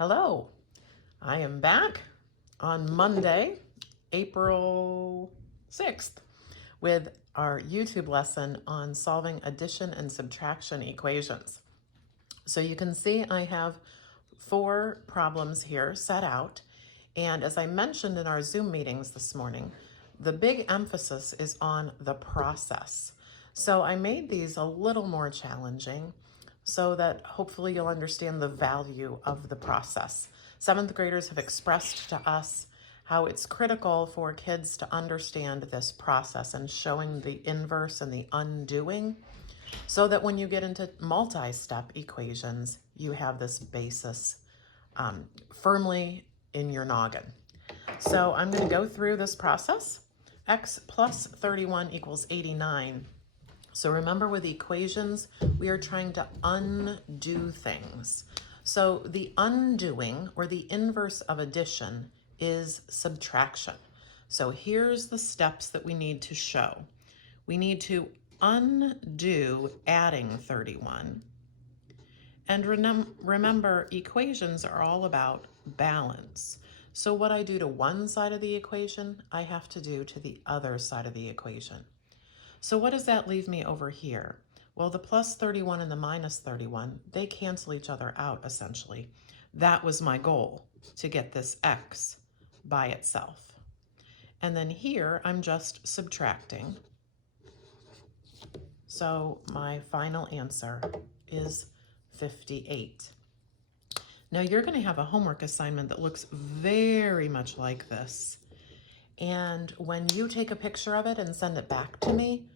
Hello, I am back on Monday, April 6th, with our YouTube lesson on solving addition and subtraction equations. So you can see I have 4 problems here set out, and as I mentioned in our Zoom meetings this morning, the big emphasis is on the process. So I made these a little more challenging so that hopefully you'll understand the value of the process. 7th graders have expressed to us how it's critical for kids to understand this process and showing the inverse and the undoing so that when you get into multi-step equations, you have this basis firmly in your noggin. So I'm going to go through this process. X plus 31 equals 89. So remember, with equations, we are trying to undo things. So the undoing, or the inverse of addition, is subtraction. So here's the steps that we need to show. We need to undo adding 31. And remember, equations are all about balance. So what I do to one side of the equation, I have to do to the other side of the equation. So what does that leave me over here? Well, the plus 31 and the minus 31, they cancel each other out essentially. That was my goal, to get this x by itself. And then here, I'm just subtracting. So my final answer is 58. Now you're going to have a homework assignment that looks very much like this. And when you take a picture of it and send it back to me,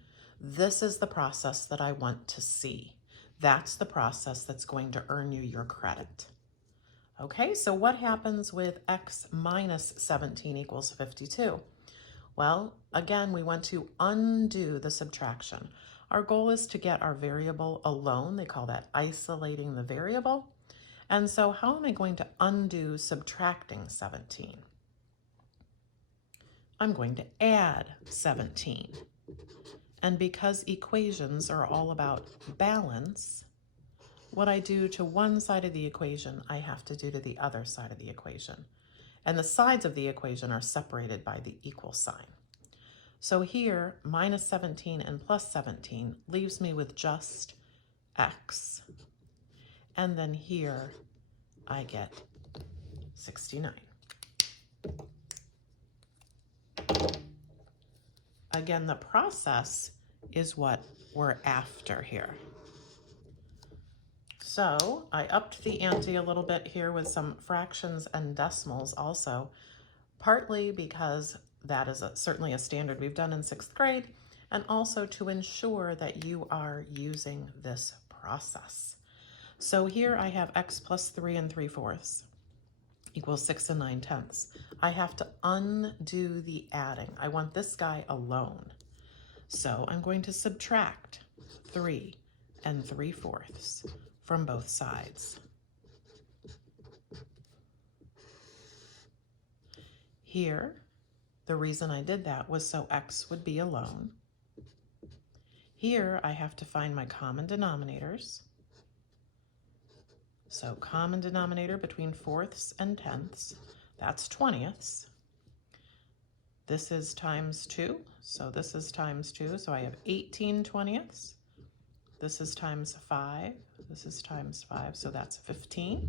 this is the process that I want to see. That's the process that's going to earn you your credit. Okay, so what happens with x minus 17 equals 52? Well, again, we want to undo the subtraction. Our goal is to get our variable alone. They call that isolating the variable. And so how am I going to undo subtracting 17? I'm going to add 17. And because equations are all about balance, what I do to one side of the equation, I have to do to the other side of the equation. And the sides of the equation are separated by the equal sign. So here, minus 17 and plus 17 leaves me with just x. And then here, I get 69. Again, the process is what we're after here. So I upped the ante a little bit here with some fractions and decimals also, partly because that is certainly a standard we've done in 6th grade, and also to ensure that you are using this process. So here I have x plus 3 3/4 equals 6 9/10. I have to undo the adding. I want this guy alone. So I'm going to subtract 3 3/4 from both sides. Here, the reason I did that was so x would be alone. Here, I have to find my common denominators. So common denominator between 4ths and 10ths, that's 20ths. This is times 2, so this is times 2, so I have 18 20ths. This is times 5, this is times 5, so that's 15.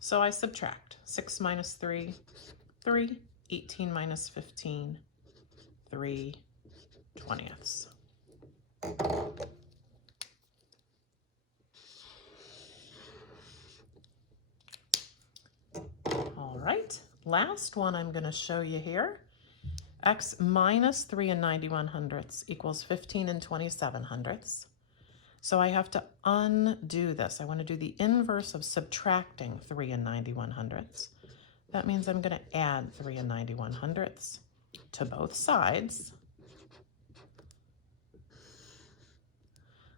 So I subtract 6 minus 3, 3, 18 minus 15, 3 20ths. All right, last one I'm going to show you here. X minus 3 91/100 equals 15 27/100. So I have to undo this. I want to do the inverse of subtracting 3 91/100. That means I'm going to add 3 91/100 to both sides.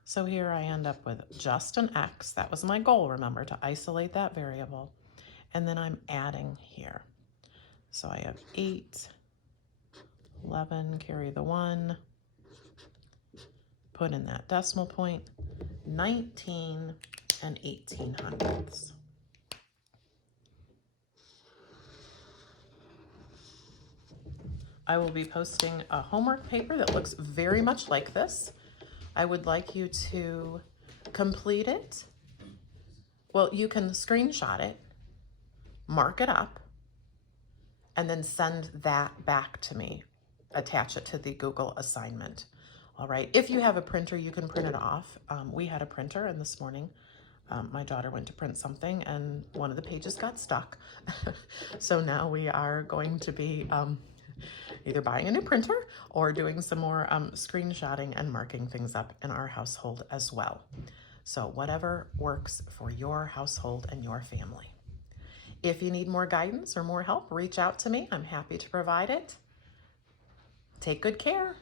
So here I end up with just an x. That was my goal, remember, to isolate that variable. And then I'm adding here. So I have 8, 11, carry the 1, put in that decimal point, 19 18/100. I will be posting a homework paper that looks very much like this. I would like you to complete it. Well, you can screenshot it, mark it up, and then send that back to me. Attach it to the Google assignment. All right, if you have a printer, you can print it off. We had a printer, and this morning my daughter went to print something and one of the pages got stuck. So now we are going to be either buying a new printer or doing some more screenshotting and marking things up in our household as well. So whatever works for your household and your family. If you need more guidance or more help, reach out to me. I'm happy to provide it. Take good care.